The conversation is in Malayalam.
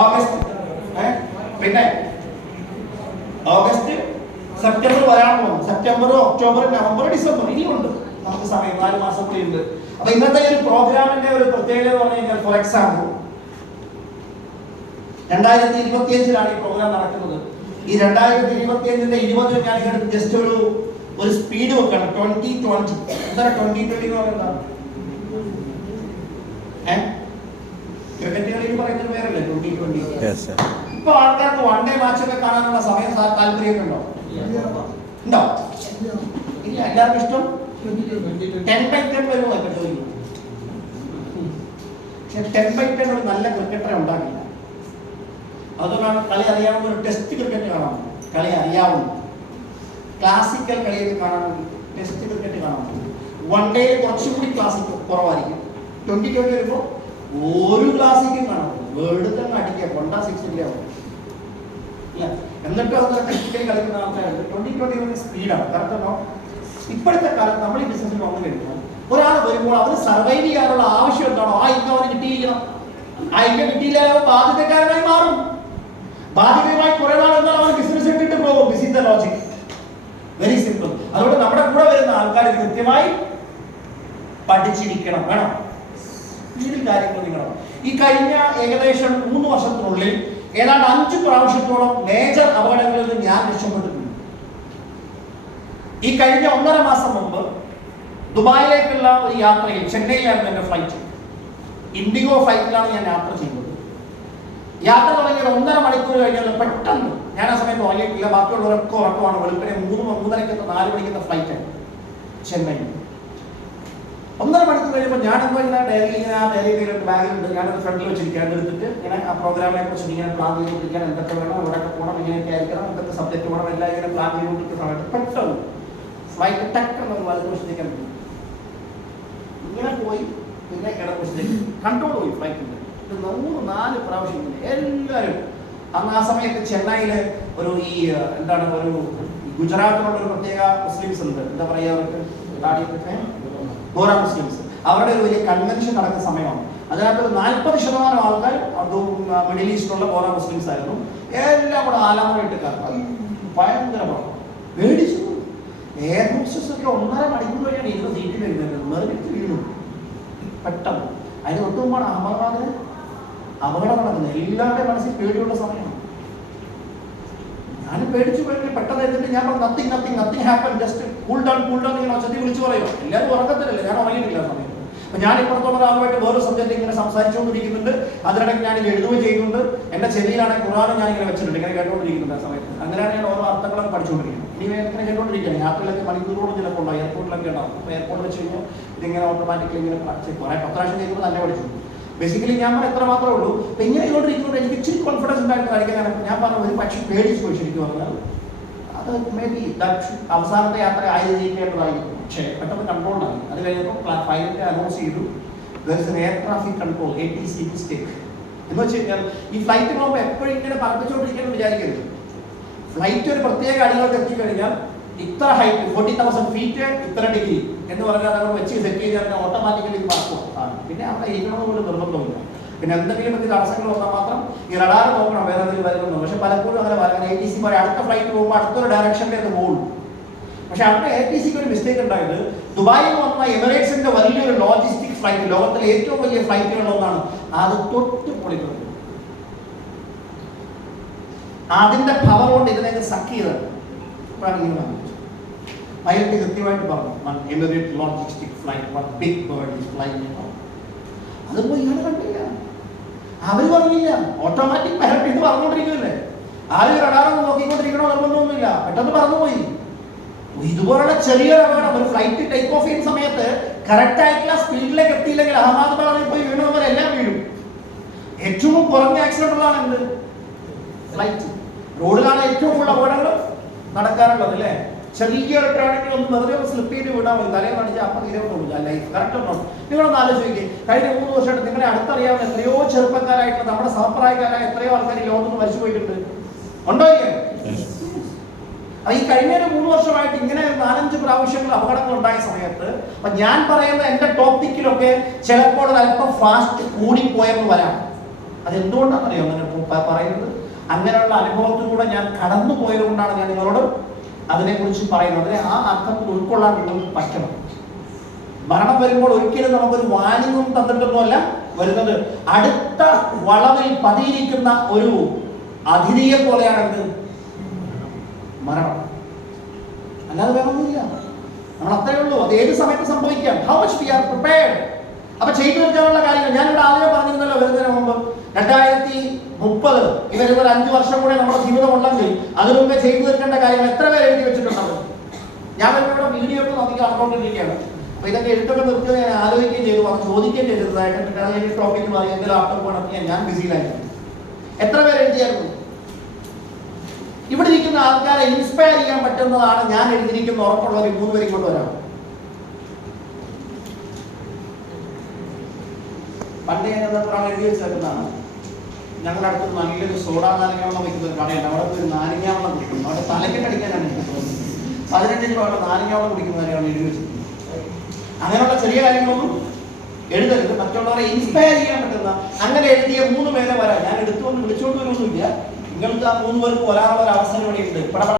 ഓഗസ്റ്റ്, പിന്നെ ഓഗസ്റ്റ്, സെപ്റ്റംബർ വരാൻ പോകും. സെപ്റ്റംബർ, ഒക്ടോബർ, നവംബർ, ഡിസംബർ ഇനിയുണ്ട് നമുക്ക് സമയം, 4 മാസം കൂടി ഉണ്ട്. അപ്പൊ ഇന്നത്തെ ഒരു പ്രോഗ്രാമിന്റെ ഒരു പ്രത്യേകത എന്ന് പറഞ്ഞു കഴിഞ്ഞാൽ, ഫോർ എക്സാമ്പിൾ 2025 ഈ പ്രോഗ്രാം നടക്കുന്നത്. ഈ 2025 20 ഞാൻ ജസ്റ്റ് ഒരു സ്പീഡ് വെക്കണം. 2020 എന്താ 2020 എന്ന് പറയുന്നത്? ക്രിക്കറ്റ് കളിയിൽ പറയുന്നത് പേരല്ലേ 2020. ഇപ്പൊ ആൾക്കാർക്ക് വൺ ഡേ മാച്ചൊക്കെ കാണാനുള്ള സമയം താല്പര്യമൊക്കെ ഉണ്ടോ? ഉണ്ടോ? ഇല്ല. എല്ലാവർക്കും ഇഷ്ടം 10/10 വരുമോ ഒക്കെ ചോദിക്കും. പക്ഷെ 10/10 ഒരു നല്ല ക്രിക്കറ്ററെ ഉണ്ടാക്കില്ല. അതുകൊണ്ടാണ് കളി അറിയാവുന്ന ഒരു ടെസ്റ്റ് ക്രിക്കറ്റ് കാണാം. കളി അറിയാവുന്ന ക്ലാസിക്കൽ കളിയൊക്കെ കാണാൻ ടെസ്റ്റ് ക്രിക്കറ്റ് കാണാൻ വൺ ഡേ കുറച്ചുകൂടി ക്ലാസിക് കുറവായിരിക്കും. 2020 വരുമ്പോൾ ഒരു ക്ലാസിക്കും കാണാൻ വേൾഡ് തന്നെ അടിക്കുക, കൊണ്ടാ 6 ഇല്ല. എന്നിട്ട് അത് ടെക്നിക്കലി കളിക്കുന്ന ആൾക്കാരുണ്ട്. 2020 സ്പീഡാണ്. കറക്റ്റാണോ? ഇപ്പോഴത്തെ കാലത്ത് നമ്മൾ ഈ ബിസിനസ്സിൽ വന്നു കഴിഞ്ഞാൽ ഒരാൾ വരുമ്പോൾ അവന് സർവൈവ് ചെയ്യാനുള്ള ആവശ്യം എന്താണോ ആ ഇൻകം അവന് കിട്ടിയിരിക്കണം. ആ ഇൻകം കിട്ടിയില്ലാതെ ബാധ്യതക്കാരനായി മാറും. ബാധ്യതയുമായി കുറെ നാൾ എന്നാൽ അവൻ ബിസിനസ് ഇട്ടിട്ട് പോകും. This is the logic. Very simple. അതുകൊണ്ട് നമ്മുടെ കൂടെ വരുന്ന ആൾക്കാർ കൃത്യമായി പഠിച്ചിരിക്കണം. വേണം ഈ കാര്യങ്ങൾ നിങ്ങളാണ്. ഈ കഴിഞ്ഞ ഏകദേശം 3 വർഷത്തിനുള്ളിൽ ഏതാണ്ട് 5 പ്രാവശ്യത്തോളം മേജർ അപകടങ്ങളിൽ നിന്ന് ഞാൻ രക്ഷപ്പെട്ടിട്ടുണ്ട്. ഈ കഴിഞ്ഞ 1.5 മാസം മുമ്പ് ദുബായിലേക്കുള്ള ഒരു യാത്രയിൽ, ചെന്നൈയിലായിരുന്നു എൻ്റെ ഫ്ലൈറ്റ്, ഇൻഡിഗോ ഫ്ലൈറ്റിലാണ് ഞാൻ യാത്ര ചെയ്യുന്നത്. യാത്ര തുടങ്ങിയത് 1.5 മണിക്കൂർ കഴിഞ്ഞാൽ പെട്ടെന്ന്, ഞാൻ ആ സമയത്ത് ഉറങ്ങിയിട്ടില്ല, ബാക്കിയുള്ളവരൊക്കെ ഉറക്കമാണ്. വെളുപ്പിനെ 3:30 4 മണിക്കുന്ന ഫ്ലൈറ്റാണ് ചെന്നൈ. 1.5 മണിക്കൂർ കഴിയുമ്പോൾ ഞാനെന്തോ ഇങ്ങനെ ഡയറിയിലെ ബാഗിലുണ്ട്, ഞാനത് ഫ്രണ്ടിൽ വെച്ചിരിക്കാൻ എടുത്തിട്ട് ഇങ്ങനെ ആ പ്രോഗ്രാമിനെ കുറിച്ച് ഇങ്ങനെ പ്ലാൻ ചെയ്തുകൊണ്ടിരിക്കാൻ, എന്തൊക്കെ വേണം, എവിടെയൊക്കെ പോകണം, ഇങ്ങനെയൊക്കെ ആയിരിക്കണം, എന്തൊക്കെ സബ്ജക്ട് വേണം, എല്ലാം ഇങ്ങനെ പ്ലാൻ ചെയ്തുകൊണ്ടിരിക്കുന്ന സമയത്ത് പെട്ടെന്ന് ഫ്ലൈറ്റ് ടക്കെന്ന് വലതുവശത്തേക്ക് ഇങ്ങനെ പോയി, പിന്നെ ഇടതുവശത്തേക്ക് കൺട്രോൾ പോയി ഫ്ലൈറ്റിൻ്റെ. 3-4 പ്രാവശ്യം ഇങ്ങനെ എല്ലാവരും. അന്ന് ആ സമയത്ത് ചെന്നൈയിലെ ഒരു എന്താണ് ഒരു ഗുജറാത്തിലുള്ള ഒരു പ്രത്യേക മുസ്ലിംസ് ഉണ്ട്, എന്താ പറയുക, അവർക്ക് ഗോറ മുസ്ലിംസ്. അവരുടെ ഒരു വലിയ കൺവെൻഷൻ നടക്കുന്ന സമയമാണ്. അതിനകത്ത് 40% ആൾക്കാർ അതും മിഡിൽ ഈസ്റ്റിലുള്ള ഗോറ മുസ്ലിംസ് ആയിരുന്നു. എല്ലാം കൂടെ ആലാമമായിട്ട് ഭയങ്കര പേടിച്ചു. എയർ ഹോസ്റ്റസൊക്കെ 1.5 മണിക്കൂർ കഴിഞ്ഞാണ് ഇരുന്ന് സീറ്റിൽ എഴുന്നേറ്റത്. മെറിറ്റ് വീണു പെട്ടെന്ന്. അതിന് തൊട്ട് മുമ്പാണ് അഹമ്മദാബാദിൽ അപകടം നടക്കുന്നത്. എല്ലാവരുടെയും മനസ്സിൽ പേടിയുള്ള സമയമാണ്. ഞാൻ പേടിച്ചു പോയി പെട്ടെന്ന് എഴുതിട്ട് ഞാൻ nothing happen, just cool down ഇങ്ങനെ ഒച്ചത്തി വിളിച്ചു പറയും. എല്ലാവരും ഉറക്കത്തിലല്ലേ, ഞാൻ ഉറങ്ങിയിട്ടില്ല ആ സമയത്ത്. അപ്പൊ ഞാൻ ഇപ്പുറത്തുള്ള ആളുമായിട്ട് വേറെ സബ്ജക്റ്റ് ഇങ്ങനെ സംസാരിച്ചുകൊണ്ടിരിക്കുന്നുണ്ട്. അതിനിടയ്ക്ക് ഞാൻ എഴുതുകയും ചെയ്യുന്നുണ്ട്. എന്റെ ചെവിയിലാണെങ്കിൽ ഖുർആനും ഞാൻ ഇങ്ങനെ വെച്ചിട്ടുണ്ട്, ഇങ്ങനെ കേട്ടുകൊണ്ടിരിക്കുന്നുണ്ട് ആ സമയത്ത്. അങ്ങനെയാണ് ഞാൻ ഓരോ അർത്ഥങ്ങളും പഠിച്ചുകൊണ്ടിരിക്കുന്നത്. ഇനി ഇങ്ങനെ കേട്ടുകൊണ്ടിരിക്കുകയാണ്. യാത്രയിലൊക്കെ മണിക്കൂറോളം ചിലപ്പോൾ ഉണ്ടാവും, എയർപോർട്ടിലൊക്കെ ഉണ്ടാവും. അപ്പോൾ എയർപോർട്ടിൽ വെച്ച് കഴിഞ്ഞാൽ ഇതിങ്ങനെ ഓട്ടോമാറ്റിക്കലി ഇങ്ങനെ കുറെ 10 പ്രാവശ്യം ചെയ്യുമ്പോൾ തന്നെ പഠിച്ചു. ബേസിക്കലി ഞാൻ പറഞ്ഞ എത്ര മാത്രമേ ഉള്ളൂ. അപ്പം ഇങ്ങനെ ഇതുകൊണ്ടിരിക്കുമ്പോൾ എനിക്ക് ഇച്ചിരി കോൺഫിഡൻസ് ഉണ്ടായിട്ട് കളിക്കാൻ ഞാൻ പറഞ്ഞു ഒരു പക്ഷി പേടിച്ചു പോയി. ശരിക്കും പറഞ്ഞാൽ അത് മേ ബി അവസാനത്തെ യാത്ര ആയിരിക്കേണ്ടതായിരിക്കും. പക്ഷേ പെട്ടെന്ന് കൺട്രോളായി. അത് കഴിഞ്ഞപ്പോൾ പൈലറ്റ് അനൗൺസ് ചെയ്തു there is an air traffic control ATC mistake. എന്ന് വെച്ച് കഴിഞ്ഞാൽ ഈ ഫ്ലൈറ്റ് പോകുമ്പോൾ എപ്പോഴും ഇങ്ങനെ പറപ്പിച്ചുകൊണ്ടിരിക്കാൻ വിചാരിക്കരുത്. ഫ്ലൈറ്റ് ഒരു പ്രത്യേക അടിയിലോട്ട് എത്തിക്കഴിഞ്ഞാൽ ഇത്ര ഹൈറ്റ് 40,000 ഫീറ്റ് ഇത്ര ഡിഗ്രി എന്ന് പറഞ്ഞാൽ നമ്മൾ വെച്ച് സെറ്റ് ചെയ്താൽ ഓട്ടോമാറ്റിക്കലി പറക്കും. പിന്നെ അവിടെ ഇരിക്കണമെന്ന് പോലും നിർബന്ധമില്ല. പിന്നെ എന്തെങ്കിലും ഇത് തടസ്സങ്ങൾ വന്നാൽ മാത്രം ഈ റഡാർ നോക്കണം, വേറെ എന്തെങ്കിലും വരുന്നുണ്ടോ. പക്ഷെ പലപ്പോഴും അങ്ങനെ പറയാൻ ATC പോലെ അടുത്ത ഫ്ലൈറ്റ് പോകുമ്പോൾ അടുത്തൊരു ഡയറക്ഷനിലേ അത് പോകുള്ളൂ. പക്ഷെ അവിടെ ATCക്ക് ഒരു മിസ്റ്റേക്ക് ഉണ്ടായത്, ദുബായിൽ വന്ന എമിറേറ്റ്സിന്റെ വലിയൊരു ലോജിസ്റ്റിക് ഫ്ലൈറ്റ്, ലോകത്തിലെ ഏറ്റവും വലിയ ഫ്ലൈറ്റുകളൊന്നാണ്, അത് തൊട്ട് പൊളിക്കുന്നത്. അതിന്റെ പവർ കൊണ്ട് ഇതിനെ സക്ക് ചെയ്തത്. പൈലറ്റ് കൃത്യമായിട്ട് പറഞ്ഞു, Emirate logistic flight, one big bird is flying. അതിപ്പോ ഇയാൾ കണ്ടില്ല, അവര് പറഞ്ഞില്ല. ഓട്ടോമാറ്റിക് പൈലറ്റ് ഇത് പറഞ്ഞുകൊണ്ടിരിക്കുന്നില്ലേ, ആരും റഡാറൊന്നും നോക്കിക്കൊണ്ടിരിക്കണോ നിർബന്ധമൊന്നുമില്ല, പെട്ടെന്ന് പറന്നുപോയി. ഇതുപോലുള്ള ചെറിയൊരു അപകടം, ഒരു ഫ്ലൈറ്റ് ടേക്ക് ഓഫ് ചെയ്യുന്ന സമയത്ത് കറക്റ്റ് ആയിട്ടുള്ള സ്പീഡിലേക്ക് എത്തിയില്ലെങ്കിൽ അഹമ്മദാബാദിൽ പോയി വീണവരെല്ലാം വീഴും. ഏറ്റവും കുറഞ്ഞ ആക്സിഡന്റ് ഉള്ളതാണ് എന്ത്, ഫ്ലൈറ്റ്. റോഡിലാണ് ഏറ്റവും കൂടുതൽ അപകടങ്ങൾ നടക്കാറുള്ളത് അല്ലേ. ചെറിയൊരു ട്രാണെങ്കിൽ ഒന്ന് വെറുതെ സ്ലിപ്പ് ചെയ്ത് വിടാൻ മതി, തലയിൽ കാണിച്ചാൽ അപ്പം തീരുന്നില്ല ലൈഫ്. കറക്റ്റ് ഉണ്ടോ? നിങ്ങളൊന്ന് ആലോചിക്കുക. കഴിഞ്ഞ 3 വർഷമായിട്ട് നിങ്ങളെ അടുത്തറിയാവുന്ന എത്രയോ ചെറുപ്പക്കാരായിട്ട് നമ്മുടെ സമപ്രായക്കാരായ എത്രയോ ആൾക്കാർ ഈ ലോകത്ത് മരിച്ചു പോയിട്ടുണ്ട്. ഉണ്ടോ ഇല്ലേ? ഈ കഴിഞ്ഞ 3 വർഷമായിട്ട് ഇങ്ങനെ 4-5 പ്രാവശ്യങ്ങൾ അപകടങ്ങൾ ഉണ്ടായ സമയത്ത് അപ്പൊ ഞാൻ പറയുന്ന എന്റെ ടോപ്പിക്കിലൊക്കെ ചിലപ്പോൾ അല്പം ഫാസ്റ്റ് കൂടിപ്പോയെന്ന് വരാം. അതെന്തുകൊണ്ടാണെന്നറിയോ അങ്ങനെ പറയുന്നത്? അങ്ങനെയുള്ള അനുഭവത്തിലൂടെ ഞാൻ കടന്നു പോയത് കൊണ്ടാണ് ഞാൻ നിങ്ങളോട് അതിനെക്കുറിച്ച് പറയുന്നത്. അതിനെ ആ അർത്ഥത്തിൽ ഉൾക്കൊള്ളാൻ നിങ്ങൾക്ക് പറ്റണം. മരണം വരുമ്പോൾ ഒരിക്കലും നമുക്കൊരു വാണിംഗും തന്നിട്ടൊന്നുമല്ല വരുന്നത്. അടുത്ത വളവിൽ പതിയിരിക്കുന്ന ഒരു അതിഥിയെ പോലെയാണെന്ത് മരണം. അല്ലാതെ വേറൊന്നുമില്ല. നമ്മൾ അത്രയേ ഉള്ളൂ. അത് ഏത് സമയത്ത് സംഭവിക്കാം. How much V are prepared. അപ്പൊ ചെയ്തു തീർക്കാനുള്ള കാര്യങ്ങൾ ഞാനിവിടെ ആദ്യമേ പറഞ്ഞിരുന്നല്ലോ വരുന്നതിന് മുമ്പ് 2030 ഈ വരുന്ന ഒരു 5 വർഷം കൂടെ നമ്മുടെ ജീവിതം ഉണ്ടെങ്കിൽ അതിനു മുമ്പേ ചെയ്തു തീർക്കേണ്ട കാര്യങ്ങൾ എത്ര പേര് എഴുതി വെച്ചിട്ടുണ്ടാവും? ഞാൻ ഇവിടെ വീഡിയോ ഒക്കെ നോക്കി കണ്ടുകൊണ്ടിരിക്കുകയാണ്. അപ്പൊ ഇതൊക്കെ എഴുത്തൊക്കെ നിർത്തി ഞാൻ ആലോചിക്കുകയും ചെയ്തു, അത് ചോദിക്കുകയും ചെയ്തതായിട്ട് ടോപ്പിക്ക് മാറി എന്റെ ലാപ്ടോപ്പ് കണക്ട് ഞാൻ ബിസിയിലായിരുന്നു. എത്ര പേര് എഴുതിയായിരുന്നു? ഇവിടെ ഇരിക്കുന്ന ആൾക്കാരെ ഇൻസ്പയർ ചെയ്യാൻ പറ്റുന്നതാണ് ഞാൻ എഴുതിയിരിക്കുന്ന ഉറപ്പുള്ള ഒരു 3 പേരും കൊണ്ടുവരാം. പണ്ട് ഞാൻ ഒരാൾ എഴുതി വെച്ചേക്കുന്നതാണ്, ഞങ്ങളുടെ അടുത്ത് നല്ലൊരു സോഡാ നാരങ്ങാവെള്ളം വയ്ക്കുന്ന ഒരു കടയുണ്ട്. അവിടെ ഒരു നാരങ്ങാവെള്ളം കുടിക്കുന്നു. അവിടെ തലയ്ക്ക് അടിക്കാനാണ് എനിക്ക് തോന്നുന്നത്. 15 രൂപ അവിടെ നാരങ്ങാവെള്ളം കുടിക്കുന്നവരെയാണ് എഴുതി വെച്ചിരിക്കുന്നത്. അങ്ങനെയുള്ള ചെറിയ കാര്യങ്ങളൊന്നും എഴുതരുത്. മറ്റുള്ളവരെ ഇൻസ്പയർ ചെയ്യാൻ പറ്റുന്ന അങ്ങനെ എഴുതിയ 3 പേരെ വരാം. ഞാൻ എടുത്തുകൊണ്ട് വിളിച്ചുകൊണ്ട് വരുമൊന്നുമില്ല. നിങ്ങൾക്ക് ആ 3 പേർക്ക് ഒരാളൊരു അവസരം ഇവിടെ ഉണ്ട്.